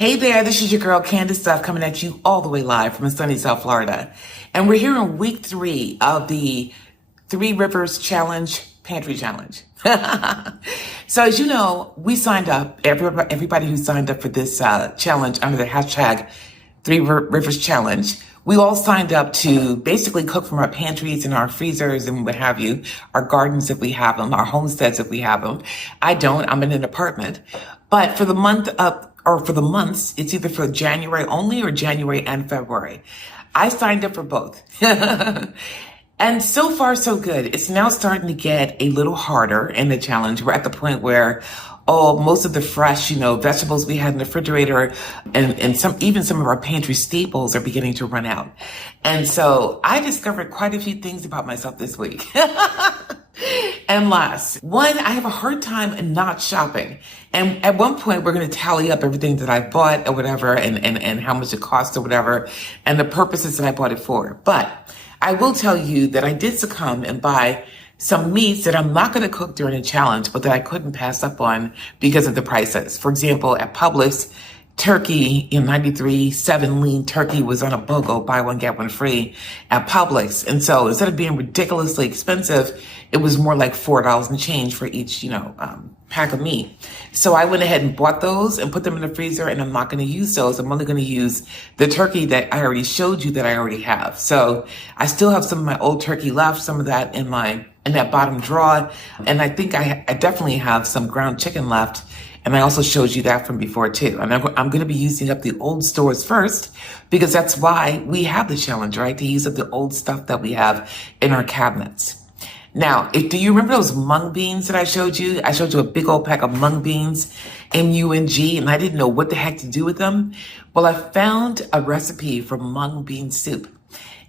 Hey there, this is your girl Candace Duff coming at you all the way live from sunny South Florida. And we're here in week 3 of the Three Rivers Challenge, Pantry Challenge. So as you know, we signed up, everybody who signed up for this challenge under the hashtag Three Rivers Challenge, we all signed up to basically cook from our pantries and our freezers and what have you, our gardens if we have them, our homesteads if we have them. I don't, I'm in an apartment. But for the months, it's either for January only or January and February. I signed up for both. And so far, so good. It's now starting to get a little harder in the challenge. We're at the point where, most of the fresh, vegetables we had in the refrigerator and some of our pantry staples are beginning to run out. And so I discovered quite a few things about myself this week. And last, one, I have a hard time not shopping. And at one point, we're going to tally up everything that I bought or whatever and how much it cost or whatever and the purposes that I bought it for. But I will tell you that I did succumb and buy some meats that I'm not going to cook during the challenge, but that I couldn't pass up on because of the prices. For example, at Publix, turkey in 93.7 lean turkey was on a BOGO, buy one, get one free at Publix. And so instead of being ridiculously expensive, it was more like $4 and change for each, pack of meat. So I went ahead and bought those and put them in the freezer, and I'm not going to use those. I'm only going to use the turkey that I already showed you that I already have. So I still have some of my old turkey left, some of that in that bottom drawer. And I think I definitely have some ground chicken left. And I also showed you that from before too. And I'm going to be using up the old stores first because that's why we have the challenge, right? To use up the old stuff that we have in our cabinets. Now, do you remember those mung beans that I showed you? I showed you a big old pack of mung beans, M-U-N-G, and I didn't know what the heck to do with them. Well, I found a recipe for mung bean soup.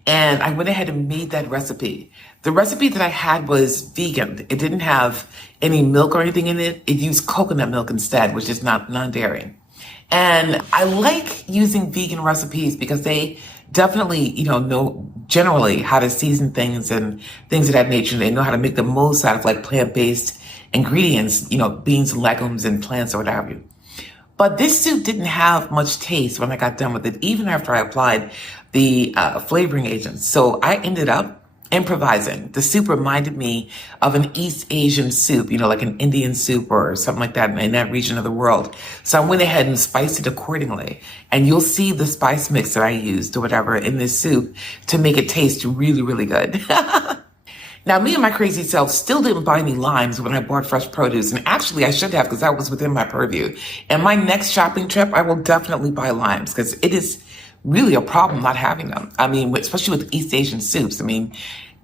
And I went ahead and made that recipe. The recipe that I had was vegan. It didn't have any milk or anything in it. It used coconut milk instead, which is not non-dairy. And I like using vegan recipes because they definitely, know generally how to season things and things of that nature. They know how to make the most out of like plant-based ingredients, beans and legumes and plants or whatever. But this soup didn't have much taste when I got done with it, even after I applied the flavoring agents. So I ended up improvising. The soup reminded me of an East Asian soup, like an Indian soup or something like that in that region of the world. So I went ahead and spiced it accordingly. And you'll see the spice mix that I used or whatever in this soup to make it taste really, really good. Now, me and my crazy self still didn't buy any limes when I bought fresh produce. And actually, I should have because that was within my purview. And my next shopping trip, I will definitely buy limes because it is really a problem not having them. I mean, especially with East Asian soups. I mean,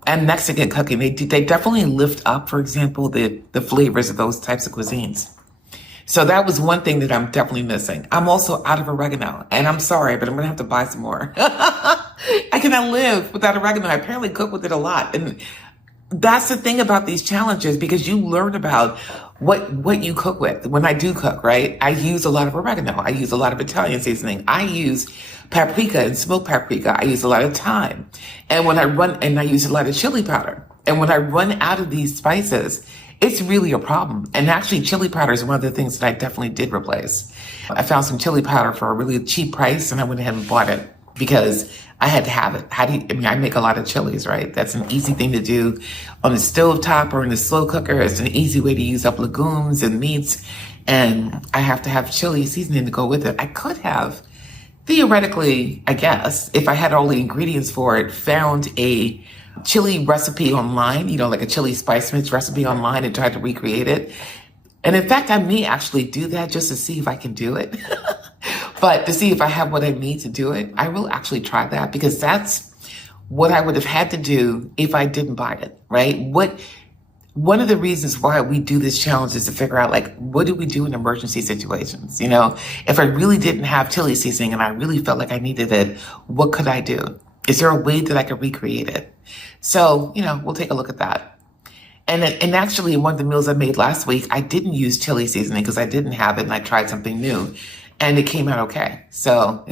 and Mexican cooking, they definitely lift up, for example, the flavors of those types of cuisines. So that was one thing that I'm definitely missing. I'm also out of oregano, and I'm sorry, but I'm going to have to buy some more. I cannot live without oregano. I apparently cook with it a lot. And that's the thing about these challenges, because you learn about what you cook with. When I do cook, right, I use a lot of oregano. I use a lot of Italian seasoning. I use paprika and smoked paprika. I use a lot of thyme. And I use a lot of chili powder. And when I run out of these spices, it's really a problem. And actually, chili powder is one of the things that I definitely did replace. I found some chili powder for a really cheap price, and I went ahead and bought it because I had to have it. I make a lot of chilies, right? That's an easy thing to do on the stovetop or in the slow cooker. It's an easy way to use up legumes and meats. And I have to have chili seasoning to go with it. I could have, theoretically, I guess, if I had all the ingredients for it, found a chili recipe online, like a chili spice mix recipe online and tried to recreate it. And in fact, I may actually do that just to see if I can do it. But to see if I have what I need to do it, I will actually try that because that's what I would have had to do if I didn't buy it, right? One of the reasons why we do this challenge is to figure out, what do we do in emergency situations? If I really didn't have chili seasoning and I really felt like I needed it, what could I do? Is there a way that I could recreate it? So, we'll take a look at that. And actually, in one of the meals I made last week, I didn't use chili seasoning because I didn't have it and I tried something new. And it came out okay. So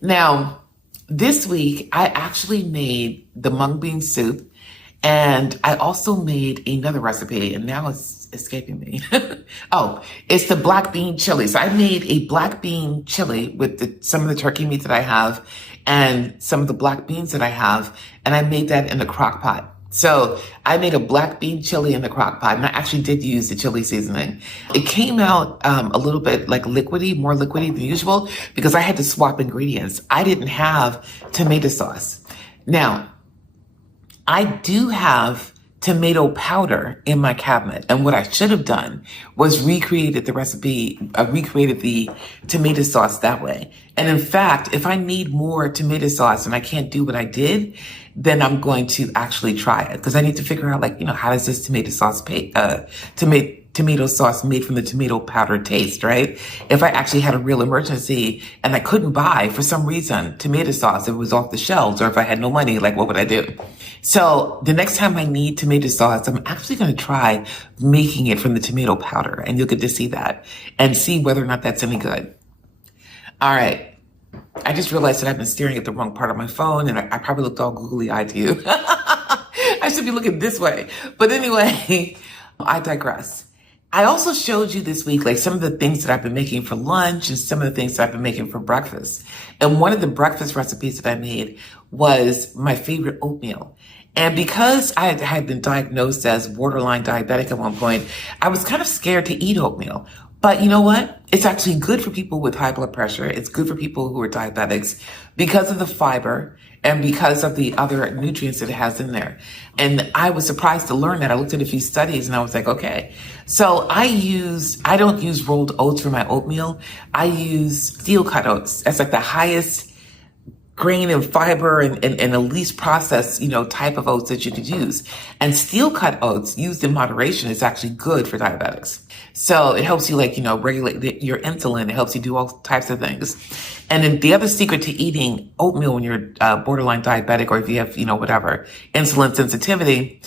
now this week, I actually made the mung bean soup, and I also made another recipe. And now it's escaping me. Oh, it's the black bean chili. So I made a black bean chili with some of the turkey meat that I have and some of the black beans that I have. And I made that in the crock pot. So I made a black bean chili in the crock pot, and I actually did use the chili seasoning. It came out a little bit like liquidy, more liquidy than usual, because I had to swap ingredients. I didn't have tomato sauce. Now, I do have tomato powder in my cabinet. And what I should have done was recreated the recipe, recreated the tomato sauce that way. And in fact, if I need more tomato sauce and I can't do what I did, then I'm going to actually try it, because I need to figure out, like, how does this tomato sauce tomato sauce made from the tomato powder taste, right? If I actually had a real emergency and I couldn't buy, for some reason, tomato sauce, if it was off the shelves, or if I had no money, like, what would I do? So the next time I need tomato sauce, I'm actually going to try making it from the tomato powder, and you'll get to see that and see whether or not that's any good. All right. I just realized that I've been staring at the wrong part of my phone, and I probably looked all googly-eyed to you. I should be looking this way. But anyway, I digress. I also showed you this week, like, some of the things that I've been making for lunch and some of the things that I've been making for breakfast. And one of the breakfast recipes that I made was my favorite oatmeal. And because I had been diagnosed as borderline diabetic at one point, I was kind of scared to eat oatmeal. But you know what? It's actually good for people with high blood pressure. It's good for people who are diabetics because of the fiber and because of the other nutrients that it has in there. And I was surprised to learn that. I looked at a few studies and I was like, okay. So I don't use rolled oats for my oatmeal. I use steel cut oats. That's like the highest grain and fiber and the least processed, type of oats that you could use. And steel cut oats used in moderation is actually good for diabetics. So it helps you, regulate your insulin. It helps you do all types of things. And then the other secret to eating oatmeal when you're borderline diabetic, or if you have, whatever, insulin sensitivity,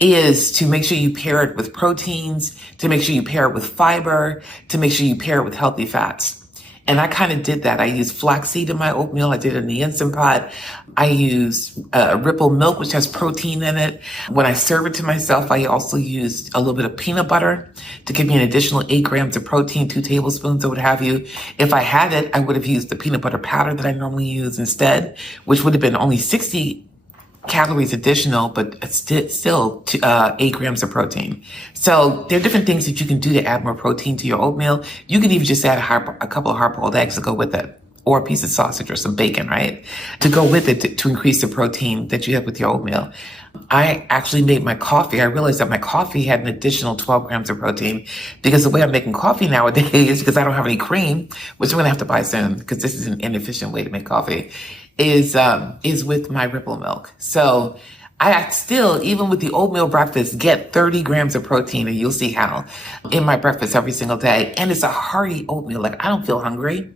is to make sure you pair it with proteins, to make sure you pair it with fiber, to make sure you pair it with healthy fats. And I kind of did that. I used flaxseed in my oatmeal. I did it in the Instant Pot. I use Ripple milk, which has protein in it. When I serve it to myself, I also used a little bit of peanut butter to give me an additional 8 grams of protein, 2 tablespoons, or what have you. If I had it, I would have used the peanut butter powder that I normally use instead, which would have been only 60 calories additional, but still 8 grams of protein. So there are different things that you can do to add more protein to your oatmeal. You can even just add a couple of hard-boiled eggs to go with it, or a piece of sausage or some bacon, right? To go with it to increase the protein that you have with your oatmeal. I actually made my coffee. I realized that my coffee had an additional 12 grams of protein, because the way I'm making coffee nowadays, because I don't have any cream, which I'm going to have to buy soon, because this is an inefficient way to make coffee, is with my Ripple milk. So I still, even with the oatmeal breakfast, get 30 grams of protein, and you'll see how, in my breakfast every single day. And it's a hearty oatmeal. Like, I don't feel hungry.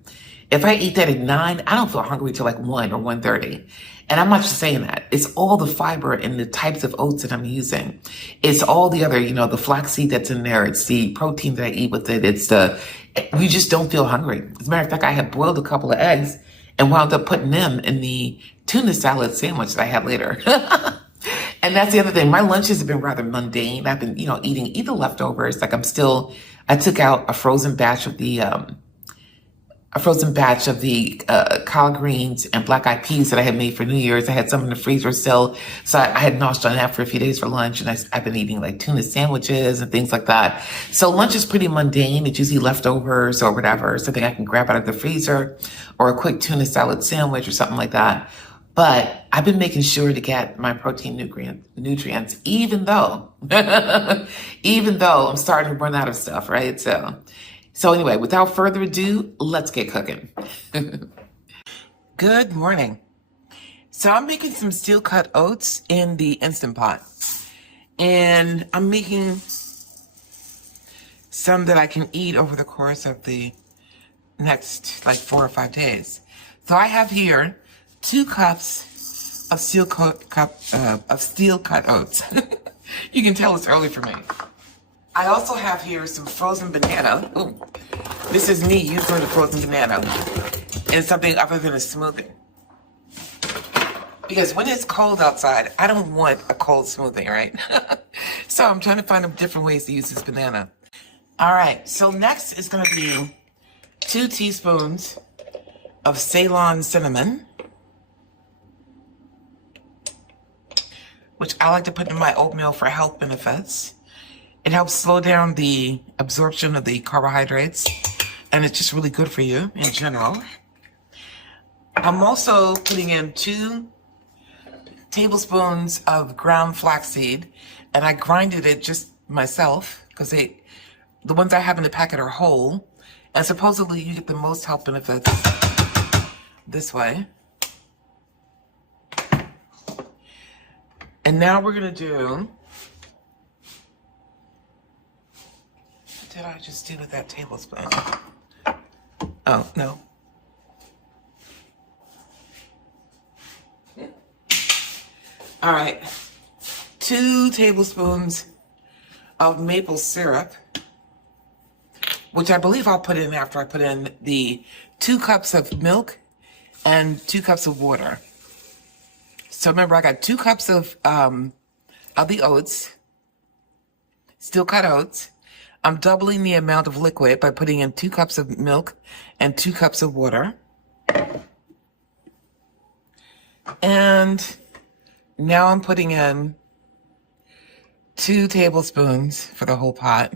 If I eat that at 9, I don't feel hungry till like 1 or 1:30. And I'm not just saying that. It's all the fiber and the types of oats that I'm using. It's all the other, the flaxseed that's in there. It's the protein that I eat with it. You just don't feel hungry. As a matter of fact, I had boiled a couple of eggs and wound up putting them in the tuna salad sandwich that I had later. And that's the other thing. My lunches have been rather mundane. I've been, eating either leftovers. Like, I took out a frozen batch of the collard greens and black eyed peas that I had made for New Year's. I had some in the freezer still. So I had noshed on that for a few days for lunch. And I've been eating like tuna sandwiches and things like that. So lunch is pretty mundane. It's usually leftovers or whatever, something I can grab out of the freezer, or a quick tuna salad sandwich or something like that. But I've been making sure to get my protein nutrients, even though I'm starting to run out of stuff, right? So anyway, without further ado, let's get cooking. Good morning. So I'm making some steel cut oats in the Instant Pot. And I'm making some that I can eat over the course of the next 4 or 5 days. So I have here 2 cups of steel cut oats. You can tell it's early for me. I also have here some frozen banana. Ooh, this is me using the frozen banana in something other than a smoothie. Because when it's cold outside, I don't want a cold smoothie, right? So I'm trying to find different ways to use this banana. All right, so next is gonna be 2 teaspoons of Ceylon cinnamon, which I like to put in my oatmeal for health benefits. It helps slow down the absorption of the carbohydrates, and it's just really good for you in general. I'm also putting in 2 tablespoons of ground flaxseed, and I grinded it just myself because the ones I have in the packet are whole, and supposedly you get the most health benefits this way. And now we're gonna do, what did I just do with that tablespoon? Oh, no. All right, 2 tablespoons of maple syrup, which I believe I'll put in after I put in the 2 cups of milk and 2 cups of water. So remember, I got 2 cups of the oats, steel cut oats. I'm doubling the amount of liquid by putting in 2 cups of milk and 2 cups of water. And now I'm putting in 2 tablespoons for the whole pot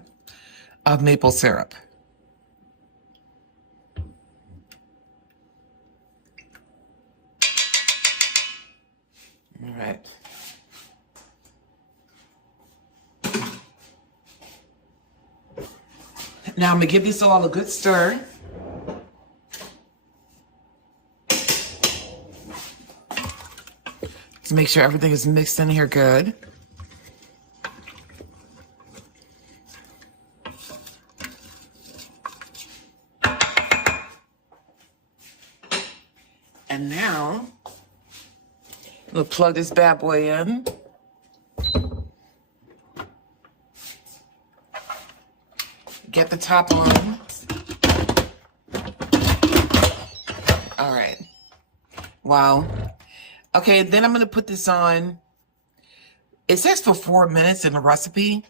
of maple syrup. All right. Now I'm gonna give this all a good stir. To make sure everything is mixed in here good. And now, we'll plug this bad boy in. Get the top on. All right. Wow. Okay, then I'm going to put this on. It says for 4 minutes in the recipe.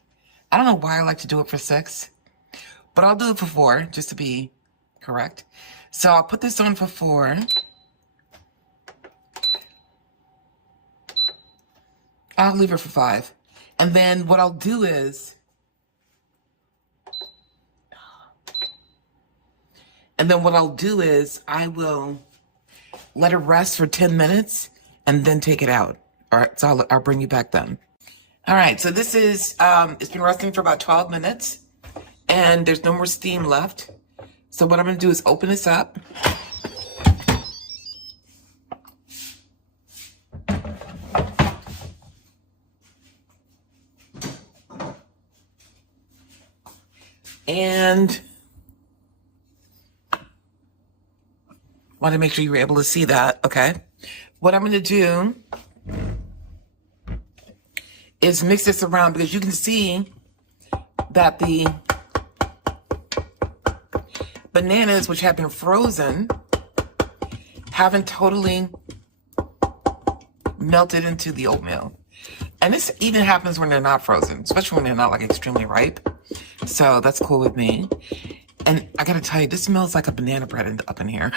I don't know why I like to do it for 6, but I'll do it for 4 just to be correct. So I'll put this on for 4. I'll leave it for 5. And then what I'll do is, I will let it rest for 10 minutes and then take it out. All right, so I'll bring you back then. All right, so this is, it's been resting for about 12 minutes and there's no more steam left. So what I'm gonna do is open this up. And want to make sure you were able to see that, okay? What I'm gonna do is mix this around because you can see that the bananas, which have been frozen, haven't totally melted into the oatmeal. And this even happens when they're not frozen, especially when they're not like extremely ripe. So that's cool with me. And I gotta tell you, this smells like a banana bread up in here.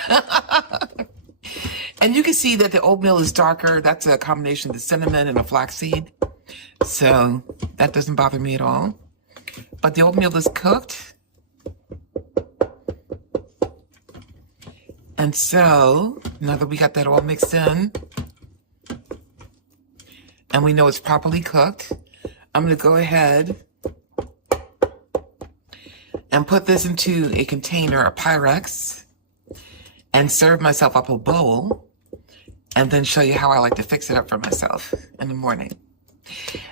And you can see that the oatmeal is darker. That's a combination of the cinnamon and the flaxseed. So that doesn't bother me at all. But the oatmeal is cooked. And so, now that we got that all mixed in, and we know it's properly cooked, I'm gonna go ahead and put this into a container, a Pyrex, and serve myself up a bowl, and then show you how I like to fix it up for myself in the morning.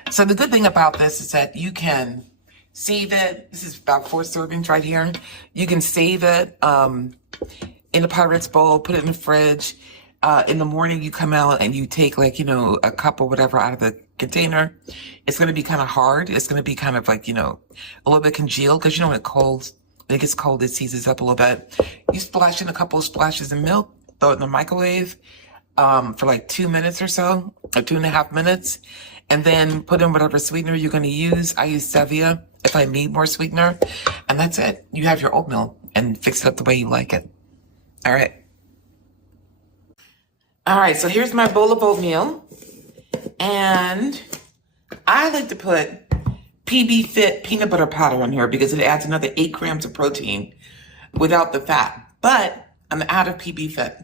So the good thing about this is that you can save it. This is about 4 servings right here. You can save it in a Pyrex bowl, put it in the fridge. In the morning, you come out and you take like, a cup or whatever out of the container. It's going to be kind of hard. It's going to be kind of like, a little bit congealed because when it gets cold, it seizes up a little bit. You splash in a couple of splashes of milk, throw it in the microwave for like 2 minutes or so, or 2.5 minutes. and then put in whatever sweetener you're going to use. I use stevia if I need more sweetener, and that's it. You have your oatmeal and fix it up the way you like it. All right. All right, so here's my bowl of oatmeal, and I like to put PB Fit peanut butter powder in here because it adds another 8 grams of protein without the fat, but I'm out of PB Fit.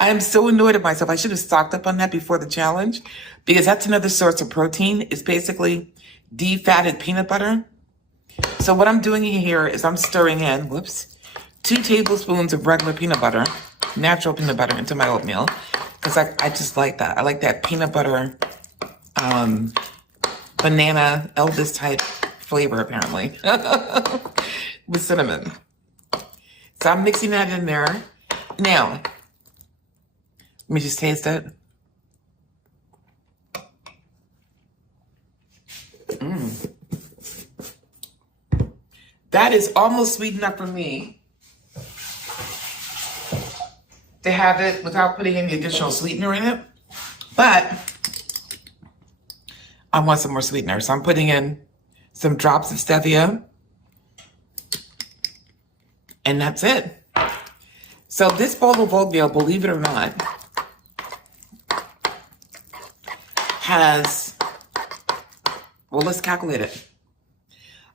I'm so annoyed at myself. I should have stocked up on that before the challenge because that's another source of protein. It's basically defatted peanut butter. So what I'm doing here is I'm stirring in, 2 tablespoons of regular peanut butter, natural peanut butter into my oatmeal because I just like that. I like that peanut butter, banana Elvis type flavor apparently with cinnamon. So I'm mixing that in there. Now, let me just taste it. That is almost sweet enough for me to have it without putting any additional sweetener in it. But I want some more sweetener. So I'm putting in some drops of stevia. And that's it. So this bowl of oatmeal, believe it or not, has, well, let's calculate it.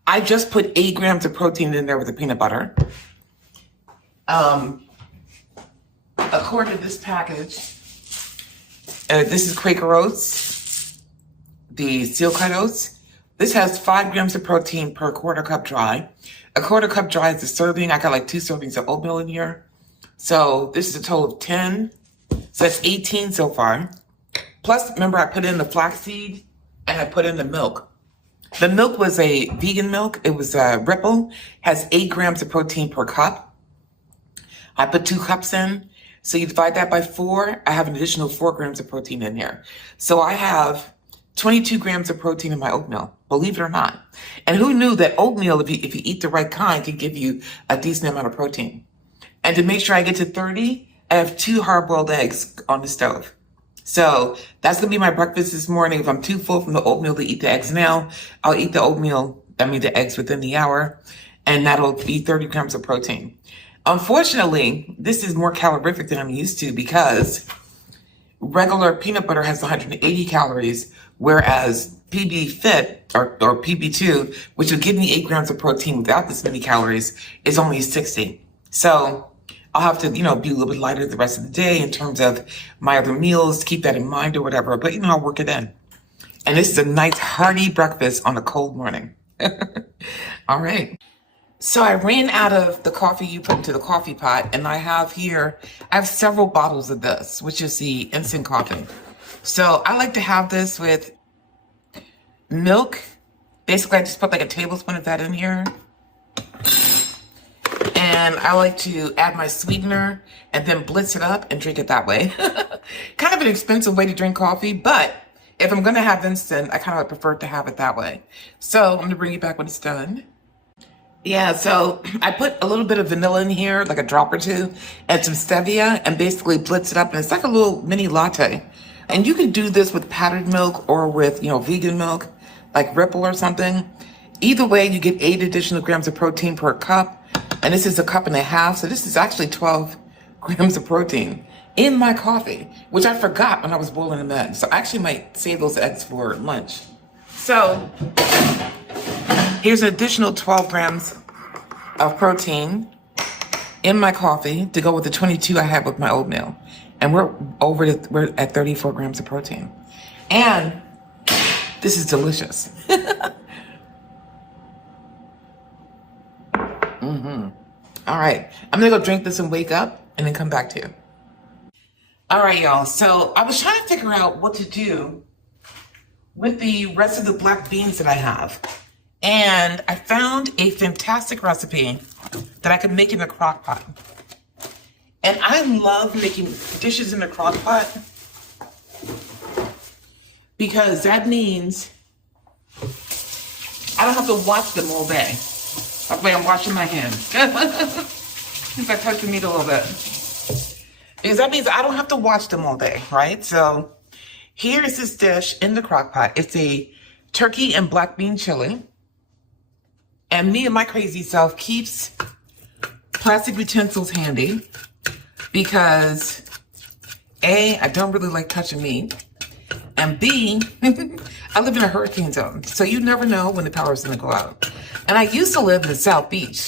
I just put 8 grams of protein in there with the peanut butter. According to this package, this is Quaker Oats, the steel cut oats. This has 5 grams of protein per quarter cup dry. A quarter cup dry is a serving. I got like 2 servings of oatmeal in here. So this is a total of 10. So that's 18 so far. Plus, remember, I put in the flaxseed and I put in the milk. The milk was a vegan milk. It was a Ripple. Has 8 grams of protein per cup. I put 2 cups in. So you divide that by 4. I have an additional 4 grams of protein in here. So I have 22 grams of protein in my oatmeal, believe it or not. And who knew that oatmeal, if you eat the right kind, can give you a decent amount of protein. And to make sure I get to 30, I have 2 hard-boiled eggs on the stove. So that's going to be my breakfast this morning. If I'm too full from the oatmeal to eat the eggs now, I'll eat the the eggs within the hour, and that'll be 30 grams of protein. Unfortunately, this is more calorific than I'm used to because regular peanut butter has 180 calories, whereas PB Fit or PB2, which would give me 8 grams of protein without this many calories, is only 60. So I'll have to, be a little bit lighter the rest of the day in terms of my other meals, keep that in mind or whatever, but I'll work it in. And this is a nice hearty breakfast on a cold morning. All right. So I ran out of the coffee you put into the coffee pot, and I have several bottles of this, which is the instant coffee. So I like to have this with milk. Basically, I just put like a tablespoon of that in here. And I like to add my sweetener and then blitz it up and drink it that way. Kind of an expensive way to drink coffee, but if I'm going to have instant, I kind of prefer to have it that way. So I'm going to bring you back when it's done. Yeah, so I put a little bit of vanilla in here, like a drop or 2, and some stevia, and basically blitz it up, and it's like a little mini latte. And you can do this with powdered milk or with, vegan milk, like Ripple or something. Either way, you get 8 additional grams of protein per cup, and this is a cup and a half, so this is actually 12 grams of protein in my coffee, which I forgot when I was boiling them eggs. So I actually might save those eggs for lunch. So here's an additional 12 grams of protein in my coffee to go with the 22 I had with my oatmeal. And we're at 34 grams of protein. And this is delicious. All right, I'm gonna go drink this and wake up and then come back to you. All right, y'all, so I was trying to figure out what to do with the rest of the black beans that I have. And I found a fantastic recipe that I could make in a crock pot. And I love making dishes in a crock pot because that means I don't have to wash them all day. That's why I'm washing my hands. If I touch the meat a little bit. Because that means I don't have to wash them all day, right? So Here is this dish in the crock pot. It's a turkey and black bean chili. And me and my crazy self keeps plastic utensils handy because A, I don't really like touching meat. And B, I live in a hurricane zone. So you never know when the power is going to go out. And I used to live in the South Beach.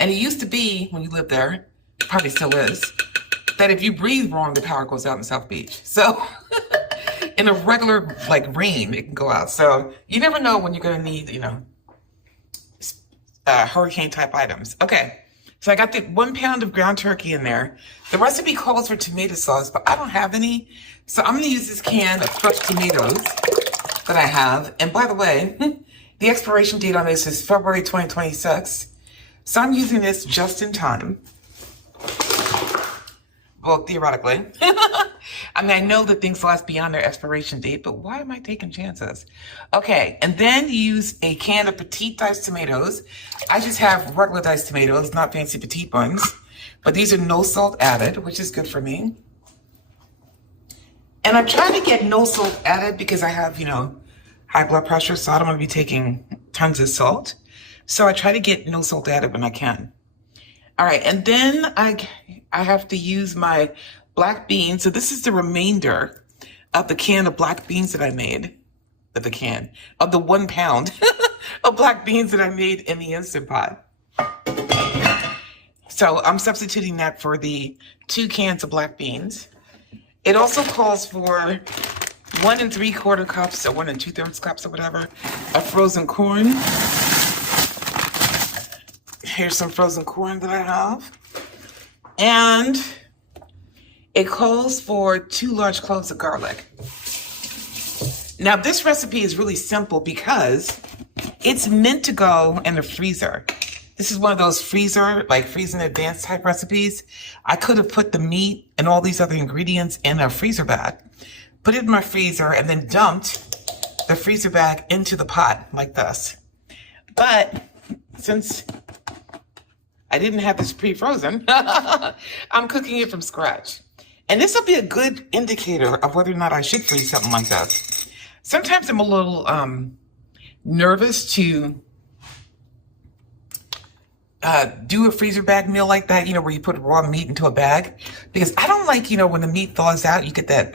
And it used to be, when you lived there, probably still is, that if you breathe wrong, the power goes out in South Beach. So in a regular, like, rain, it can go out. So you never know when you're going to need, hurricane type items. Okay. So I got the 1 pound of ground turkey in there. The recipe calls for tomato sauce, but I don't have any. So I'm going to use this can of fresh tomatoes that I have. And by the way, the expiration date on this is February 2026. So I'm using this just in time. Well, theoretically. I mean, I know that things last beyond their expiration date, but why am I taking chances? Okay, and then use a can of petite diced tomatoes. I just have regular diced tomatoes, not fancy petite ones. But these are no salt added, which is good for me. And I'm trying to get no salt added because I have, high blood pressure, so I don't want to be taking tons of salt. So I try to get no salt added when I can. All right, and then I have to use my black beans. So this is the remainder of the can of black beans that I made. Of the 1 pound of black beans that I made in the Instant Pot. So I'm substituting that for the 2 cans of black beans. It also calls for 1 3/4 cups or 1 2/3 cups or whatever of frozen corn. Here's some frozen corn that I have. And it calls for 2 large cloves of garlic. Now, this recipe is really simple because it's meant to go in the freezer. This is one of those freeze in advance type recipes. I could have put the meat and all these other ingredients in a freezer bag, put it in my freezer, and then dumped the freezer bag into the pot like this. But since I didn't have this pre-frozen, I'm cooking it from scratch. And this will be a good indicator of whether or not I should freeze something like this. Sometimes I'm a little nervous to do a freezer bag meal like that, where you put raw meat into a bag. Because I don't like, when the meat thaws out, you get that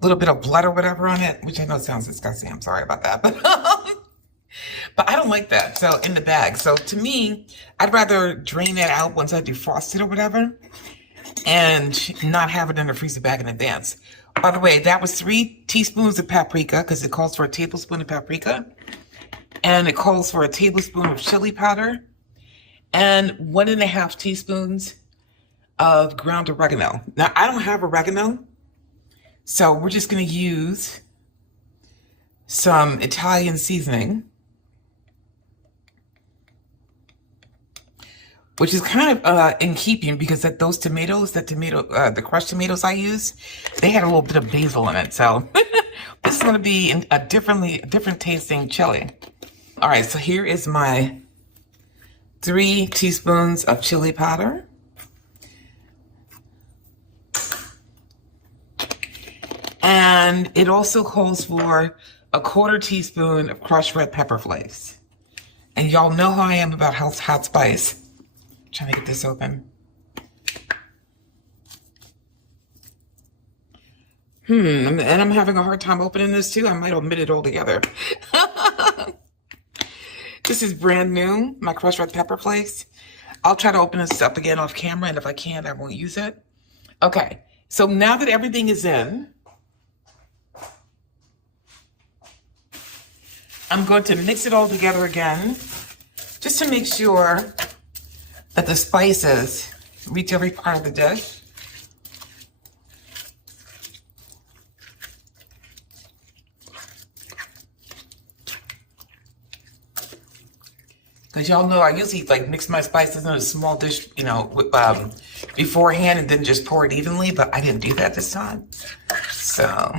little bit of blood or whatever on it, which I know sounds disgusting. I'm sorry about that. But I don't like that. So in the bag. So to me, I'd rather drain that out once I defrost it or whatever and not have it in a freezer bag in advance. By the way, that was 3 teaspoons of paprika because it calls for a tablespoon of paprika. And it calls for a tablespoon of chili powder and 1 1/2 teaspoons of ground oregano. Now, I don't have oregano, so we're just going to use some Italian seasoning, which is kind of in keeping because the crushed tomatoes I used, they had a little bit of basil in it. So this is going to be a different tasting chili. All right, so here is my 3 teaspoons of chili powder. And it also calls for a 1/4 teaspoon of crushed red pepper flakes. And y'all know how I am about hot spice. I'm trying to get this open. And I'm having a hard time opening this too. I might omit it altogether. This is brand new, my crushed red pepper flakes. I'll try to open this up again off camera, and if I can't, I won't use it. Okay, so now that everything is in, I'm going to mix it all together again, just to make sure that the spices reach every part of the dish. Because y'all know I usually mix my spices in a small dish, beforehand and then just pour it evenly, but I didn't do that this time. So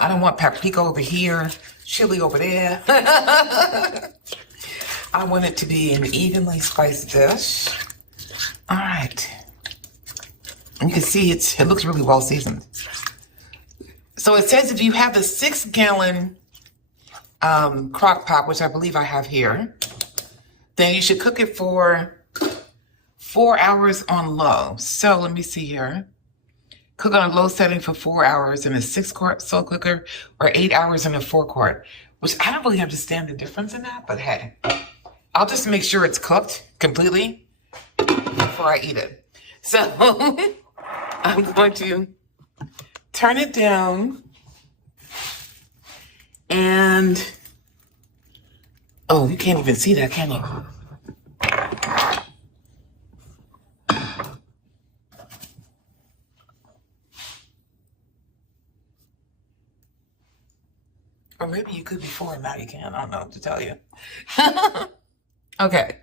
I don't want paprika over here, chili over there. I want it to be an evenly spiced dish. All right. And you can see it looks really well seasoned. So it says if you have the 6-gallon crock pot, which I believe I have here, then you should cook it for 4 hours on low. So let me see here. Cook on a low setting for 4 hours in a 6-quart slow cooker or 8 hours in a 4-quart, which I don't really understand the difference in that, but hey, I'll just make sure it's cooked completely before I eat it. So I'm going to turn it down and, oh, you can't even see that, can you? Or maybe you could before, now you can. I don't know what to tell you. Okay,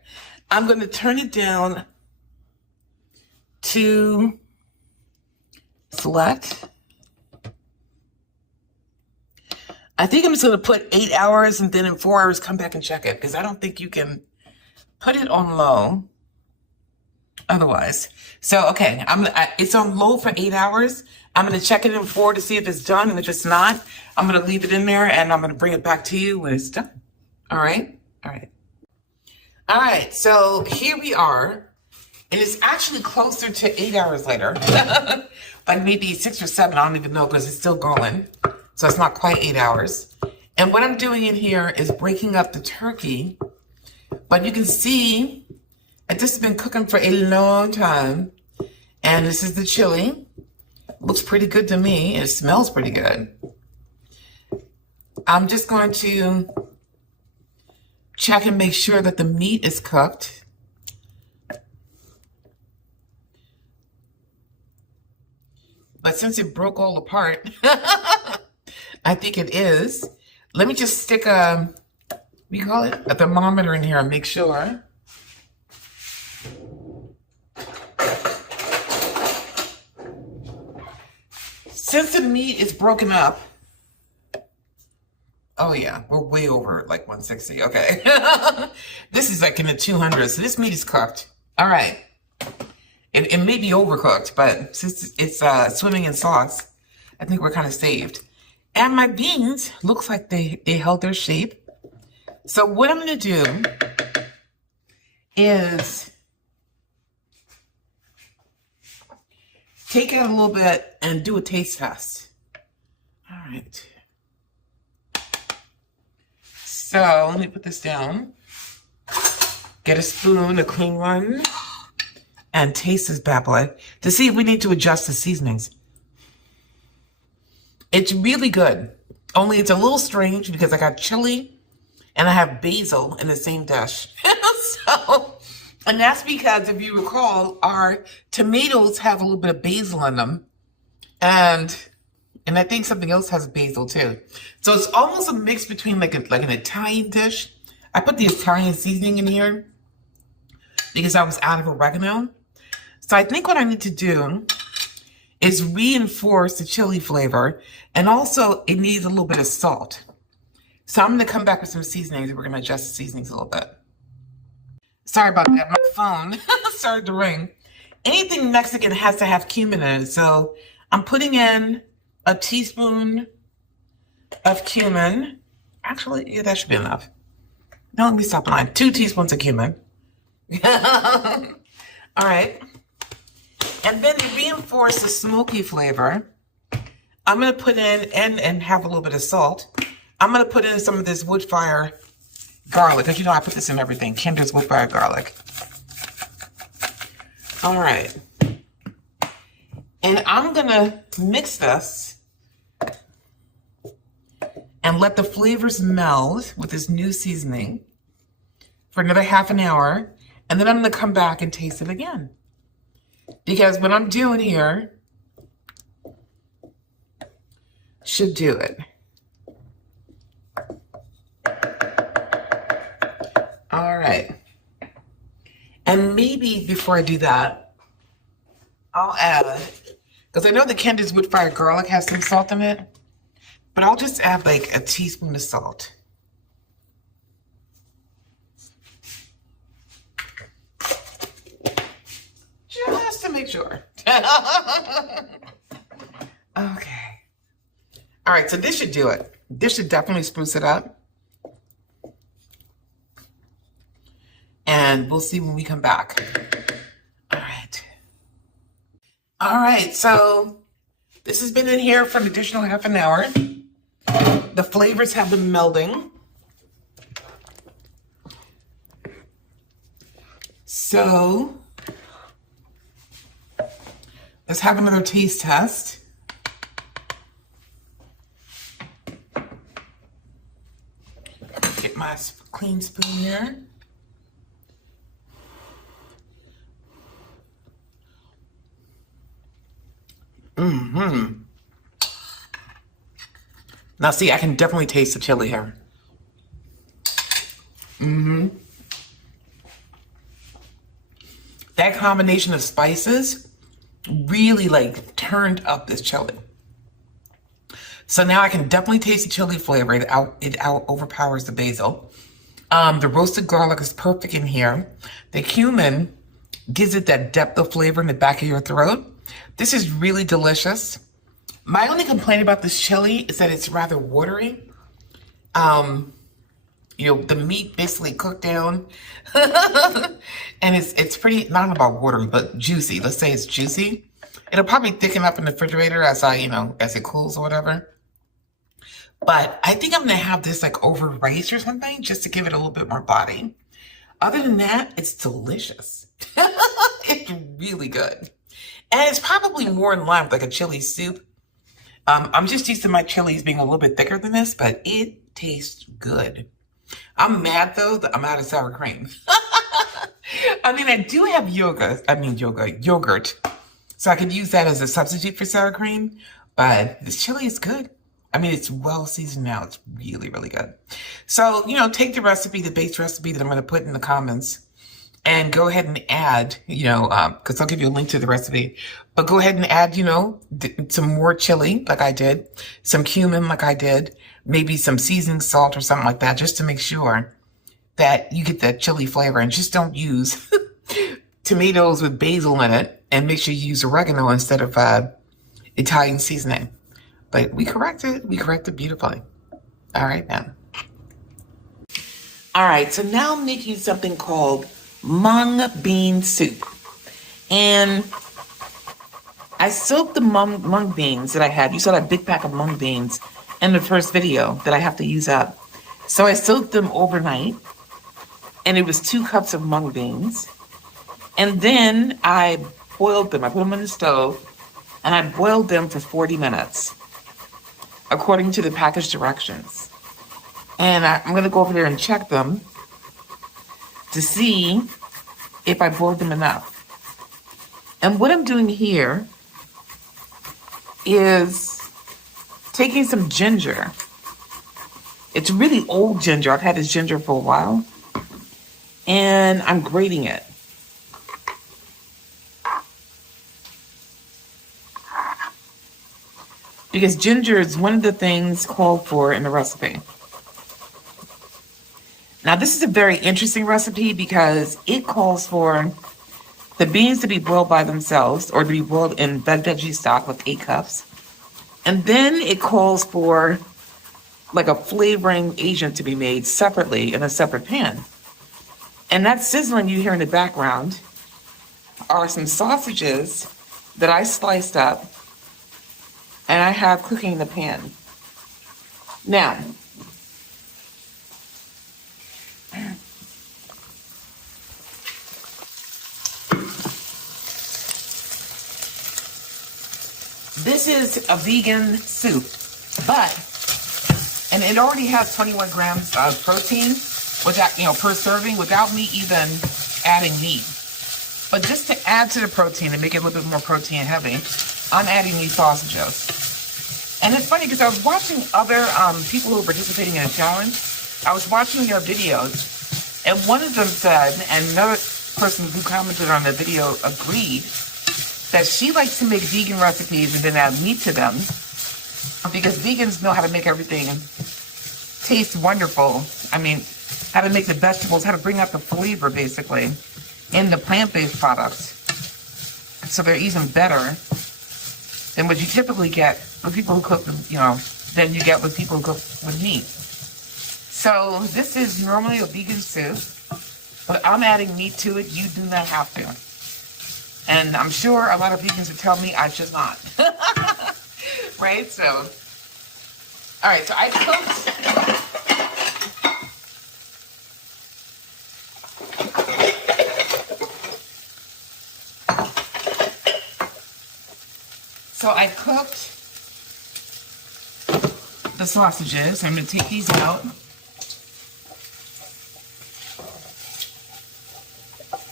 I'm going to turn it down to select. I think I'm just going to put 8 hours and then in 4 hours come back and check it, because I don't think you can put it on low otherwise. So, okay, it's on low for 8 hours. I'm going to check it in 4 to see if it's done, and if it's not, I'm going to leave it in there, and I'm going to bring it back to you when it's done. All right? All right. All right, so here we are, and it's actually closer to 8 hours later, like maybe 6 or 7, I don't even know, because it's still going, so it's not quite 8 hours. And what I'm doing in here is breaking up the turkey, but you can see that this has been cooking for a long time, and this is the chili. Looks pretty good to me. It smells pretty good. I'm just going to check and make sure that the meat is cooked. But since it broke all apart, I think it is. Let me just stick a, what do you call it? A thermometer in here and make sure. Since the meat is broken up, oh yeah, we're way over like 160. Okay. This is like in the 200s. So this meat is cooked. All right. It may be overcooked, but since it's swimming in sauce, I think we're kind of saved. And my beans looks like they held their shape. So what I'm going to do is take out a little bit and do a taste test. All right. So let me put this down. Get a spoon, a clean one, and taste this bad boy to see if we need to adjust the seasonings. It's really good. Only it's a little strange because I got chili and I have basil in the same dish. And that's because, if you recall, our tomatoes have a little bit of basil in them. And I think something else has basil too. So it's almost a mix between like an Italian dish. I put the Italian seasoning in here because I was out of oregano. So I think what I need to do is reinforce the chili flavor. And also it needs a little bit of salt. So I'm going to come back with some seasonings and we're going to adjust the seasonings a little bit. Sorry about that. My phone started to ring. Anything Mexican has to have cumin in it. So I'm putting in a teaspoon of cumin. Actually, yeah, that should be enough. No, let me stop lying. 2 teaspoons of cumin. All right. And then to reinforce the smoky flavor, I'm going to put in, and have a little bit of salt, I'm going to put in some of this wood fire garlic, because you know I put this in everything. Kinder's wood fire garlic. All right. And I'm going to mix this and let the flavors meld with this new seasoning for another half an hour. And then I'm going to come back and taste it again. Because what I'm doing here should do it. All right. And maybe before I do that, I'll add, because I know the Candace wood fire garlic has some salt in it, but I'll just add like a teaspoon of salt. Just to make sure. Okay. All right, so this should do it. This should definitely spruce it up. And we'll see when we come back. All right. All right, so this has been in here for an additional half an hour. The flavors have been melding. So let's have another taste test. Get my clean spoon here. Now see, I can definitely taste the chili here. That combination of spices really like turned up this chili. So now I can definitely taste the chili flavor. It out overpowers the basil. The roasted garlic is perfect in here. The cumin gives it that depth of flavor in the back of your throat. This is really delicious. My only complaint about this chili is that it's rather watery. You know, the meat basically cooked down. And it's pretty, not about watery, but juicy. Let's say it's juicy. It'll probably thicken up in the refrigerator as as it cools or whatever. But I think I'm gonna have this like over rice or something just to give it a little bit more body. Other than that, it's delicious. It's really good. And it's probably more in line with like a chili soup. I'm just used to my chilies being a little bit thicker than this, but it tastes good. I'm mad though that I'm out of sour cream. I mean, I do have yogurt, so I could use that as a substitute for sour cream, but this chili is good. I mean, it's well seasoned now. It's really, really good. So, take the recipe, the base recipe that I'm going to put in the comments, and go ahead and add, because I'll give you a link to the recipe, but go ahead and add, some more chili like I did, some cumin like I did, maybe some seasoning salt or something like that, just to make sure that you get that chili flavor. And just don't use tomatoes with basil in it, and make sure you use oregano instead of Italian seasoning. But we corrected beautifully. All right, now. All right, so now I'm making something called mung bean soup. And I soaked the mung beans that I had. You saw that big pack of mung beans in the first video that I have to use up. So I soaked them overnight, and it was 2 cups of mung beans. And then I boiled them. I put them on the stove, and I boiled them for 40 minutes, according to the package directions. And I'm going to go over there and check them to see if I boiled them enough. And what I'm doing here is taking some ginger. It's really old ginger. I've had this ginger for a while. And I'm grating it. Because ginger is one of the things called for in the recipe. Now, this is a very interesting recipe because it calls for the beans to be boiled by themselves or to be boiled in veggie stock with 8 cups. And then it calls for like a flavoring agent to be made separately in a separate pan. And that sizzling you hear in the background are some sausages that I sliced up and I have cooking in the pan. Now, this is a vegan soup, and it already has 21 grams of protein without, per serving, without me even adding meat. But just to add to the protein and make it a little bit more protein heavy, I'm adding these sausages. And it's funny because I was watching other people who were participating in a challenge. I was watching their videos, and one of them said, and another person who commented on the video agreed, that she likes to make vegan recipes and then add meat to them because vegans know how to make everything taste wonderful. I mean, how to make the vegetables, how to bring out the flavor, basically, in the plant-based products. So they're even better than what you typically get for people who cook, than you get with people who cook with meat. So this is normally a vegan soup, but I'm adding meat to it. You do not have to. And I'm sure a lot of vegans would tell me I should not. Right? So, all right, so I cooked. So I cooked the sausages. I'm going to take these out.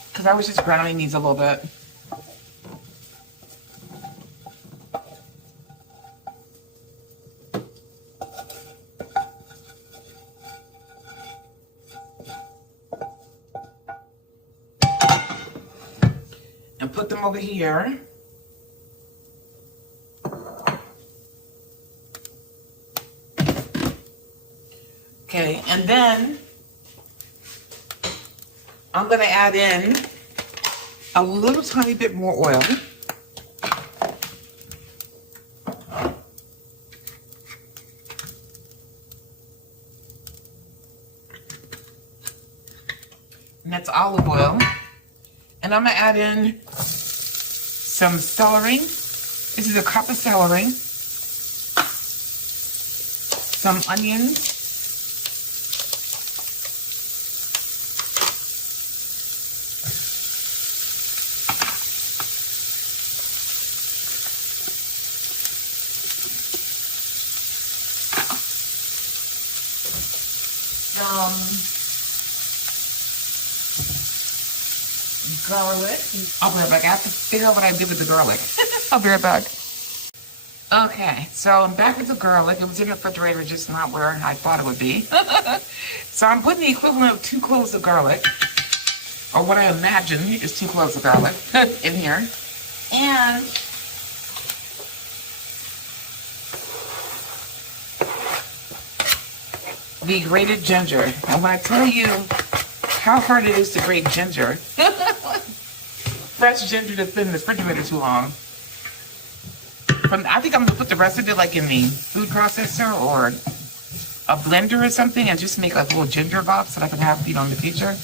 Because I was just browning these a little bit. And put them over here. Okay, and then I'm going to add in a little tiny bit more oil. And that's olive oil. And I'm going to add in some celery. This is a cup of celery. Some onions. Garlic. I'll be right back. I have to figure out what I did with the garlic. I'll be right back. Okay, so I'm back with the garlic. It was in the refrigerator, just not where I thought it would be. So I'm putting the equivalent of 2 cloves of garlic, or what I imagine is 2 cloves of garlic in here. And the grated ginger. And when I tell you how hard it is to grate ginger, fresh ginger that's been in the refrigerator too long. I think I'm gonna put the rest of it like in the food processor or a blender or something, and just make like little ginger box that I can have, in the future.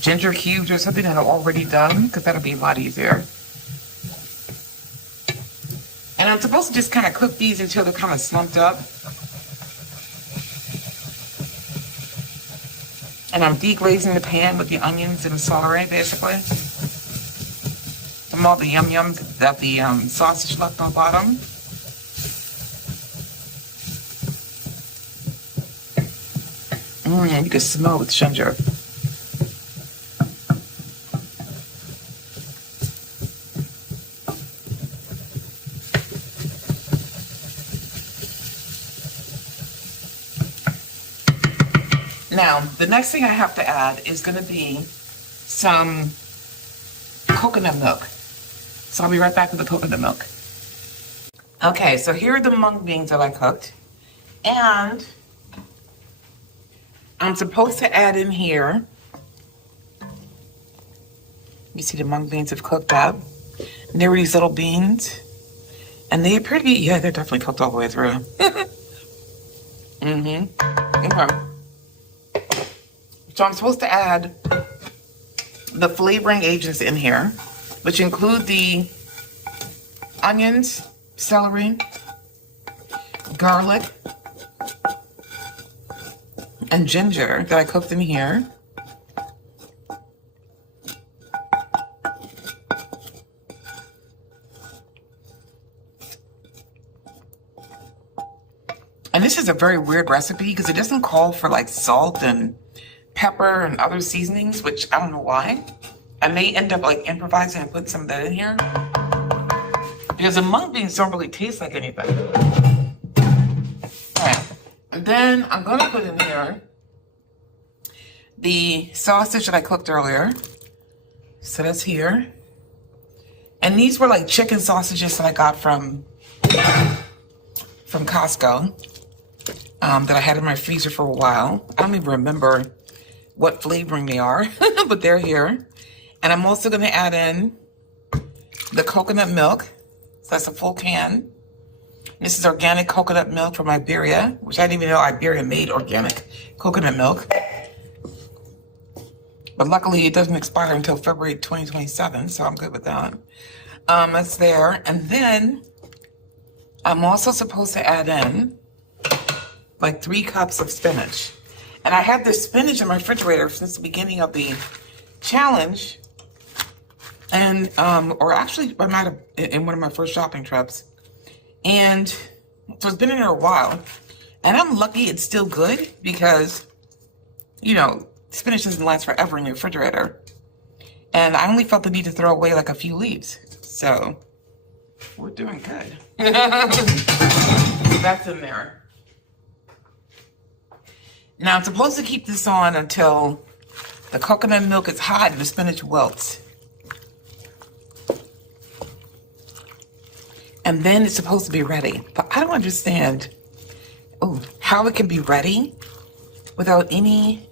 Ginger cubes or something that I'm already done, because that'll be a lot easier. And I'm supposed to just kind of cook these until they're kind of slumped up. And I'm deglazing the pan with the onions and celery, basically. From all the yum-yums that the sausage left on the bottom. You can smell the ginger. Now, the next thing I have to add is going to be some coconut milk. So I'll be right back with the coconut milk. Okay, so here are the mung beans that I cooked. And I'm supposed to add in here, you see the mung beans have cooked up. And there were these little beans. And they appear to be, yeah, they're definitely cooked all the way through. Okay. So I'm supposed to add the flavoring agents in here, which include the onions, celery, garlic, and ginger that I cooked in here. And this is a very weird recipe because it doesn't call for like salt and pepper and other seasonings, which I don't know why. I may end up like improvising and put some of that in here, because the mung beans don't really taste like anything. Alright, and then I'm gonna put in here the sausage that I cooked earlier. So that's here. And these were like chicken sausages that I got from Costco, that I had in my freezer for a while. I don't even remember what flavoring they are, but they're here. And I'm also going to add in the coconut milk. So that's a full can. This is organic coconut milk from Iberia, which I didn't even know Iberia made organic coconut milk. But luckily, it doesn't expire until February 2027, so I'm good with that. That's there. And then I'm also supposed to add in like 3 cups of spinach. And I had this spinach in my refrigerator since the beginning of the challenge. And, or actually, I might have in one of my first shopping trips. And so it's been in there a while. And I'm lucky it's still good because, you know, spinach doesn't last forever in your refrigerator. And I only felt the need to throw away like a few leaves. So we're doing good. That's in there. Now I'm supposed to keep this on until the coconut milk is hot and the spinach wilts. And then it's supposed to be ready. But I don't understand how it can be ready without any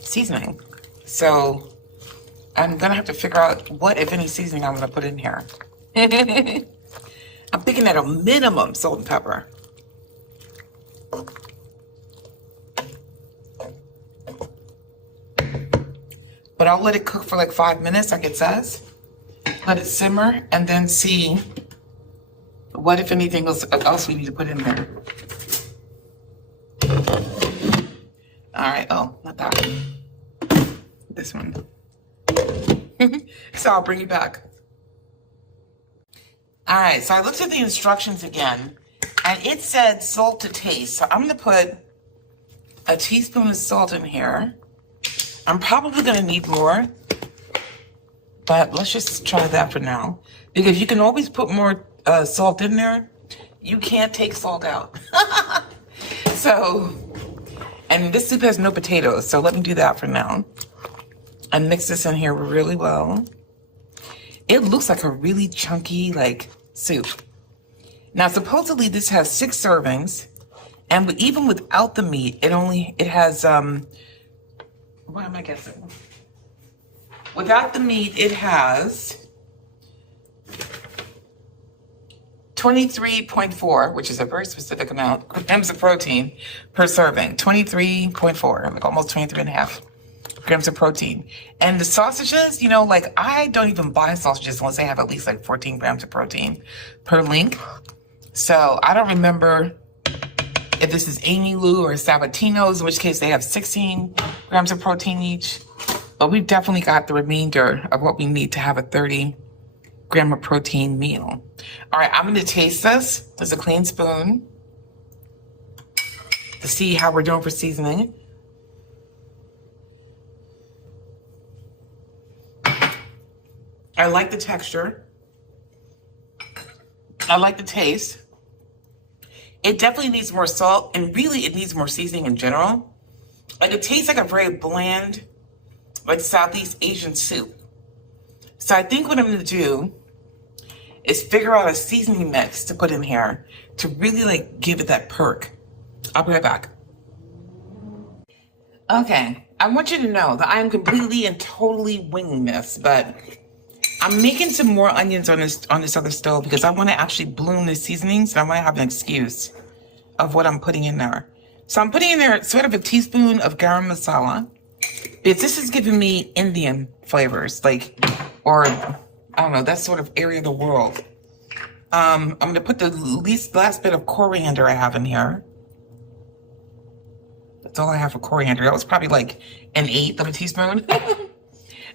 seasoning. So I'm gonna have to figure out what, if any, seasoning I'm gonna put in here. I'm thinking at a minimum salt and pepper. But I'll let it cook for like 5 minutes, like it says. Let it simmer and then see what, if anything, else we need to put in there. All right, oh, not that one. This one. So I'll bring you back. All right, so I looked at the instructions again, and it said salt to taste. So I'm gonna put a teaspoon of salt in here. I'm probably gonna need more, but let's just try that for now. Because you can always put more salt in there. You can't take salt out. So, and this soup has no potatoes, so let me do that for now. And mix this in here really well. It looks like a really chunky, like, soup. Now, supposedly this has 6 servings, and even without the meat, it has, what am I guessing? Without the meat, it has 23.4, which is a very specific amount, grams of protein per serving. 23.4, like almost 23 and a half grams of protein. And the sausages, you know, like I don't even buy sausages unless they have at least like 14 grams of protein per link. So I don't remember if this is Amy Lou or Sabatino's, in which case they have 16 grams of protein each. But we've definitely got the remainder of what we need to have a 30 gram of protein meal. All right, I'm going to taste this. There's a clean spoon to see how we're doing for seasoning. I like the texture. I like the taste. It definitely needs more salt, and really it needs more seasoning in general. Like it tastes like a very bland, like Southeast Asian soup. So I think what I'm gonna do is figure out a seasoning mix to put in here to really like give it that perk. I'll be right back. Okay, I want you to know that I am completely and totally winging this, but I'm making some more onions on this other stove because I want to actually bloom the seasonings, so I might have an excuse of what I'm putting in there. So I'm putting in there sort of a teaspoon of garam masala. Because this is giving me Indian flavors, like, or I don't know, that sort of area of the world. I'm going to put the last bit of coriander I have in here. That's all I have for coriander. That was probably like 1/8 of a teaspoon.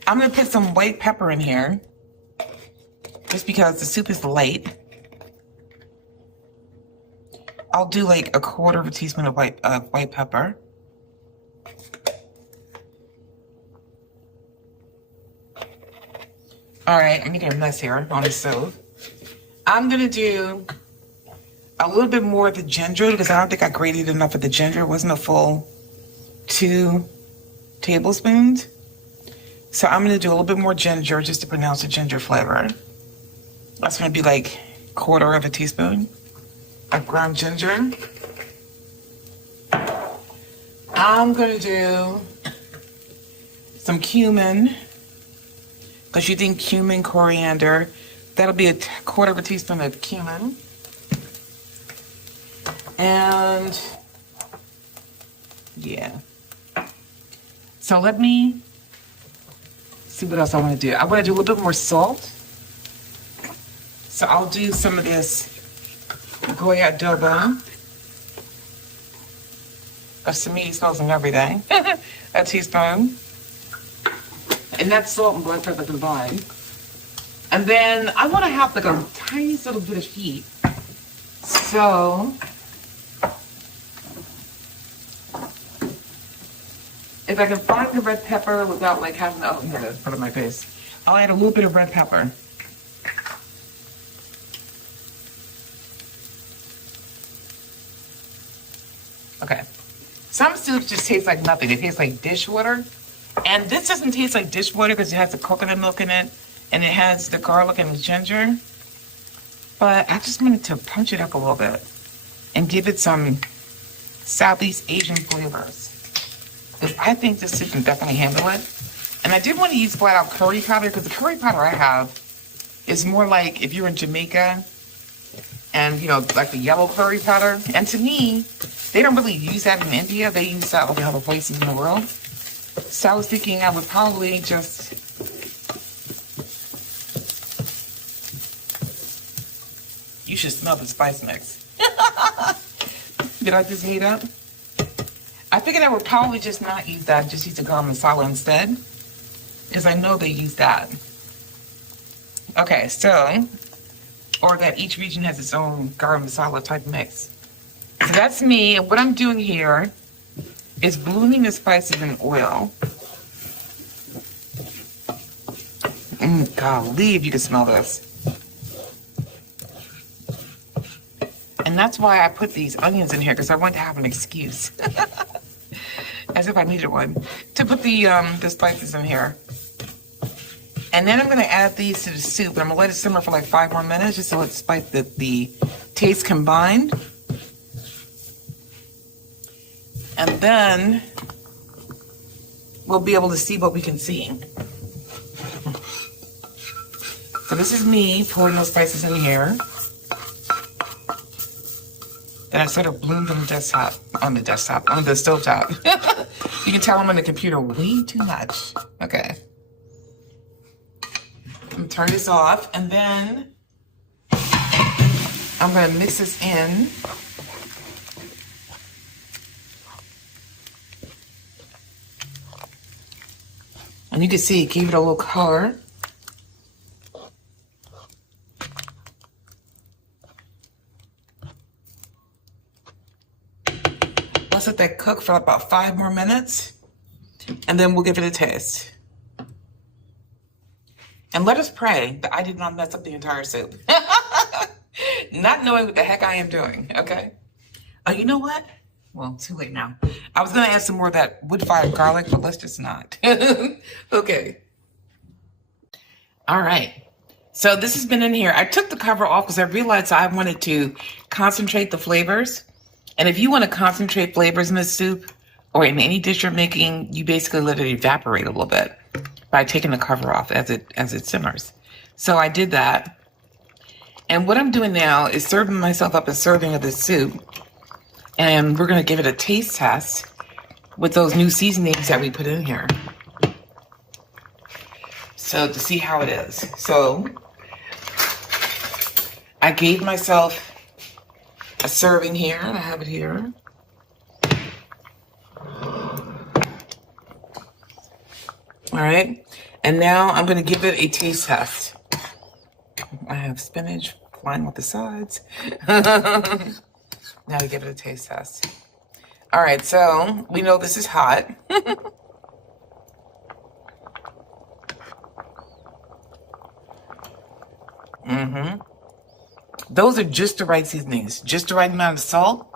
I'm going to put some white pepper in here, just because the soup is light. I'll do like 1/4 of a teaspoon of white pepper. All right, I'm making a mess here on the stove. I'm gonna do a little bit more of the ginger because I don't think I grated enough of the ginger. It wasn't a full 2 tablespoons. So I'm gonna do a little bit more ginger just to pronounce the ginger flavor. That's gonna be like 1/4 of a teaspoon of ground ginger. I'm gonna do some cumin, because you think cumin, coriander. That'll be 1/4 of a teaspoon of cumin. And yeah. So let me see what else I want to do. I want to do a little bit more salt. So I'll do some of this Goya adobo. That's to me smells and everything. A teaspoon. And that's salt and black pepper combined. And then I want to have like a tiny little bit of heat. So if I can find the red pepper without like having to, oh, here it is, put it in my face. I'll add a little bit of red pepper. Okay. Some soups just taste like nothing. It tastes like dishwater. And this doesn't taste like dishwater because it has the coconut milk in it and it has the garlic and the ginger. But I just wanted to punch it up a little bit and give it some Southeast Asian flavors. Because I think this soup can definitely handle it. And I did want to use flat out curry powder because the curry powder I have is more like if you're in Jamaica and, you know, like the yellow curry powder. And to me, they don't really use that in India. They use that in other places in the world. So I was thinking I would probably just you should smell the spice mix. Did I just heat up? I figured I would probably just not use that, just use the garam masala instead. Because I know they use that. Okay, so, or that each region has its own garam masala type mix. So that's me. And what I'm doing here is ballooning the spices in oil. Golly, if you can smell this. And that's why I put these onions in here, because I want to have an excuse. As if I needed one. To put the spices in here. And then I'm going to add these to the soup. I'm going to let it simmer for like 5 more minutes, just so it's spice the taste combined. And then we'll be able to see what we can see. So this is me pouring those spices in here. And I sort of bloomed on the stovetop. You can tell I'm on the computer way too much. Okay. I'm gonna turn this off, and then I'm gonna mix this in. And you can see, give it a little color. Let's let that cook for about 5 more minutes, and then we'll give it a taste. And let us pray that I did not mess up the entire soup. Not knowing what the heck I am doing, okay? Oh, you know what? Well, too late now. I was going to add some more of that wood-fired garlic, but let's just not. Okay. All right. So this has been in here. I took the cover off because I realized I wanted to concentrate the flavors. And if you want to concentrate flavors in a soup or in any dish you're making, you basically let it evaporate a little bit by taking the cover off as it simmers. So I did that. And what I'm doing now is serving myself up a serving of this soup. And we're going to give it a taste test with those new seasonings that we put in here. So to see how it is. So I gave myself a serving here, and I have it here. All right, and now I'm going to give it a taste test. I have spinach flying off the sides. Now to give it a taste test. All right, so we know this is hot. Those are just the right seasonings, just the right amount of salt.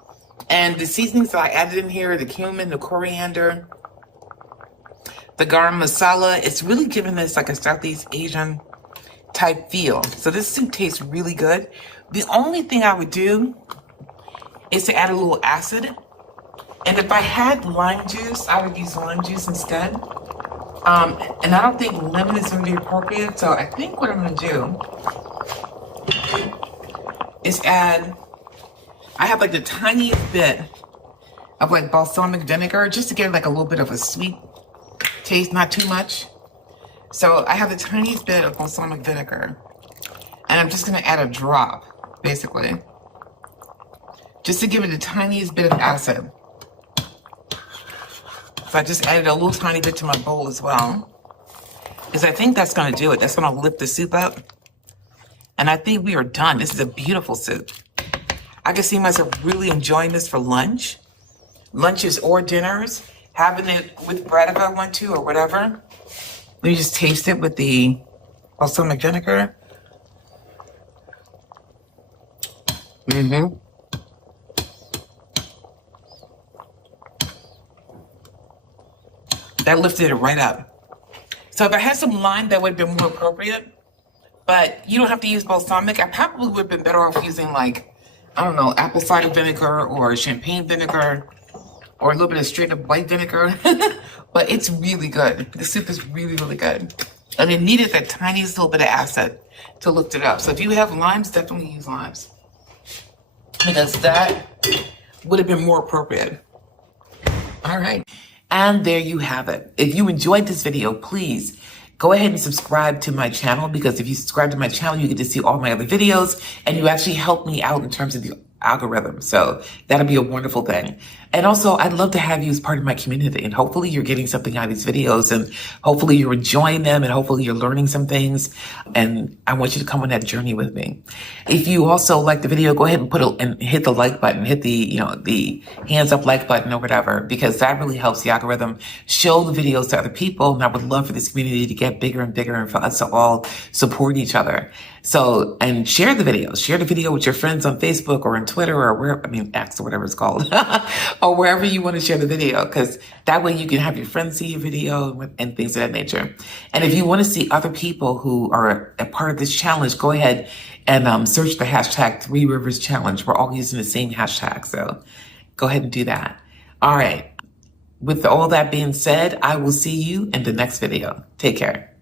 And the seasonings that I added in here, the cumin, the coriander, the garam masala, it's really giving this like a Southeast Asian type feel. So this soup tastes really good. The only thing I would do is to add a little acid. And if I had lime juice, I would use lime juice instead. And I don't think lemon is going to be appropriate. So I think what I'm going to do is add I have like the tiniest bit of like balsamic vinegar just to get like a little bit of a sweet taste, not too much. So I have the tiniest bit of balsamic vinegar, and I'm just gonna add a drop, basically, just to give it the tiniest bit of acid. So I just added a little tiny bit to my bowl as well, because I think that's gonna do it. That's gonna lift the soup up. And I think we are done. This is a beautiful soup. I can see myself really enjoying this for lunches or dinners, having it with bread if I want to or whatever. Let me just taste it with the balsamic vinegar. That lifted it right up. So if I had some lime, that would have been more appropriate. But you don't have to use balsamic. I probably would have been better off using, like, I don't know, apple cider vinegar or champagne vinegar or a little bit of straight up white vinegar. But it's really good. The soup is really, really good. And it needed that tiniest little bit of acid to lift it up. So if you have limes, definitely use limes, because that would have been more appropriate. All right. And there you have it. If you enjoyed this video, please go ahead and subscribe to my channel, because if you subscribe to my channel, you get to see all my other videos and you actually help me out in terms of the algorithm. So that'll be a wonderful thing. And also, I'd love to have you as part of my community, and hopefully you're getting something out of these videos, and hopefully you're enjoying them, and hopefully you're learning some things. And I want you to come on that journey with me. If you also like the video, go ahead and hit the like button, hit the, the hands up like button or whatever, because that really helps the algorithm show the videos to other people. And I would love for this community to get bigger and bigger, and for us to all support each other. So, and share the video with your friends on Facebook or on Twitter or X or whatever it's called, or wherever you want to share the video, because that way you can have your friends see your video and things of that nature. And if you want to see other people who are a part of this challenge, go ahead and search the hashtag 3 Rivers Challenge. We're all using the same hashtag, so go ahead and do that. All right. With all that being said, I will see you in the next video. Take care.